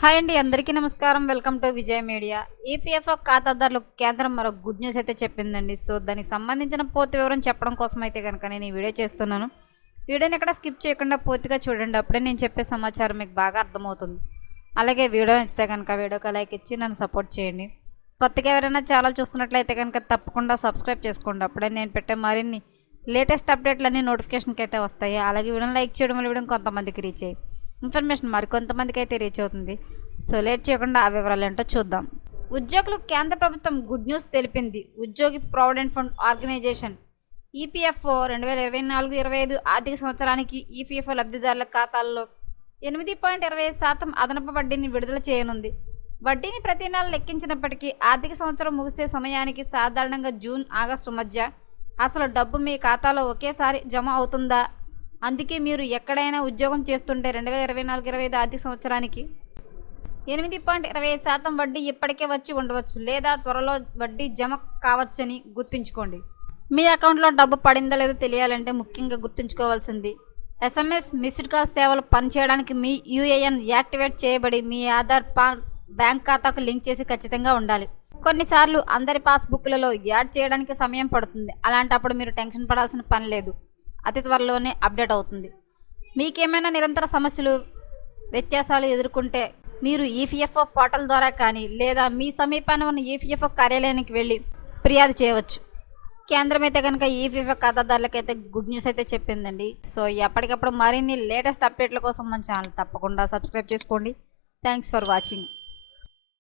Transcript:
Hi అండి అందరికీ నమస్కారం. Welcome to Vijay media. EPFO ఖాతాదారులకు కేంద్రం మరో గుడ్ న్యూస్ అయితే చెప్పిందండి. సో దానికి సంబంధించిన పూర్తి వివరం చెప్పడం కోసం అయితే కనుక నేను ఈ వీడియో చేస్తున్నాను. వీడియోని ఎక్కడ స్కిప్ చేయకుండా పూర్తిగా చూడండి. అప్పుడే నేను చెప్పే సమాచారం మీకు బాగా అర్థమవుతుంది. అలాగే వీడియో నచ్చితే కనుక వీడియోకి లైక్ ఇచ్చి నన్ను సపోర్ట్ చేయండి. కొత్తగా ఎవరైనా ఛానల్ చూస్తున్నట్లయితే కనుక తప్పకుండా సబ్స్క్రైబ్ చేసుకోండి. అప్పుడే నేను పెట్టే మరిన్ని లేటెస్ట్ అప్డేట్లన్నీ నోటిఫికేషన్కి అయితే వస్తాయి. అలాగే వీడియోని లైక్ చేయడం వల్ల వీడియో కొంతమందికి రీచ్ అయ్యి ఇన్ఫర్మేషన్ మరికొంతమందికి అయితే రీచ్ అవుతుంది. సో లేట్ చేయకుండా ఆ వివరాలు ఏంటో చూద్దాం. ఉద్యోగులకు కేంద్ర ప్రభుత్వం గుడ్ న్యూస్ తెలిపింది. ఉద్యోగి ప్రావిడెంట్ ఫండ్ ఆర్గనైజేషన్ ఈపీఎఫ్ఓ రెండు వేల ఇరవై నాలుగు ఇరవై ఐదు ఆర్థిక సంవత్సరానికి ఈపీఎఫ్ఓ లబ్ధిదారుల ఖాతాల్లో ఎనిమిది పాయింట్ ఇరవై ఐదు శాతం అదనపు వడ్డీని విడుదల చేయనుంది. వడ్డీని ప్రతి నెల లెక్కించినప్పటికీ ఆర్థిక సంవత్సరం ముగిసే సమయానికి సాధారణంగా జూన్ ఆగస్టు మధ్య అసలు డబ్బు మీ ఖాతాలో ఒకేసారి జమ అవుతుందా? అందుకే మీరు ఎక్కడైనా ఉద్యోగం చేస్తుంటే రెండు వేల ఇరవై నాలుగు ఇరవై ఐదు ఆర్థిక సంవత్సరానికి ఎనిమిది పాయింట్ ఇరవై ఐదు శాతం వడ్డీ ఇప్పటికే వచ్చి ఉండవచ్చు లేదా త్వరలో వడ్డీ జమ కావచ్చని గుర్తుంచుకోండి. మీ అకౌంట్లో డబ్బు పడిందో లేదో తెలియాలంటే ముఖ్యంగా గుర్తుంచుకోవాల్సింది ఎస్ఎంఎస్ మిస్డ్ కాల్ సేవలు పనిచేయడానికి మీ యూఏఎన్ యాక్టివేట్ చేయబడి మీ ఆధార్ పాన్ బ్యాంక్ ఖాతాకు లింక్ చేసి ఖచ్చితంగా ఉండాలి. కొన్నిసార్లు అందరి పాస్బుక్లలో యాడ్ చేయడానికి సమయం పడుతుంది అలాంటప్పుడు మీరు టెన్షన్ పడాల్సిన పని లేదు. అతి త్వరలోనే అప్డేట్ అవుతుంది. మీకేమైనా నిరంతర సమస్యలు వ్యత్యాసాలు ఎదుర్కొంటే మీరు ఈపీఎఫ్ఓ పోర్టల్ ద్వారా కానీ లేదా మీ సమీపాన ఉన్న ఈపీఎఫ్ఓ కార్యాలయానికి వెళ్ళి ఫిర్యాదు చేయవచ్చు. కేంద్రం అయితే కనుక ఈపీఎఫ్ఓ ఖాతాదారులకైతే గుడ్ న్యూస్ అయితే చెప్పిందండి. సో ఎప్పటికప్పుడు మరిన్ని లేటెస్ట్ అప్డేట్ల కోసం మన ఛానల్ తప్పకుండా సబ్స్క్రైబ్ చేసుకోండి. Thanks for watching.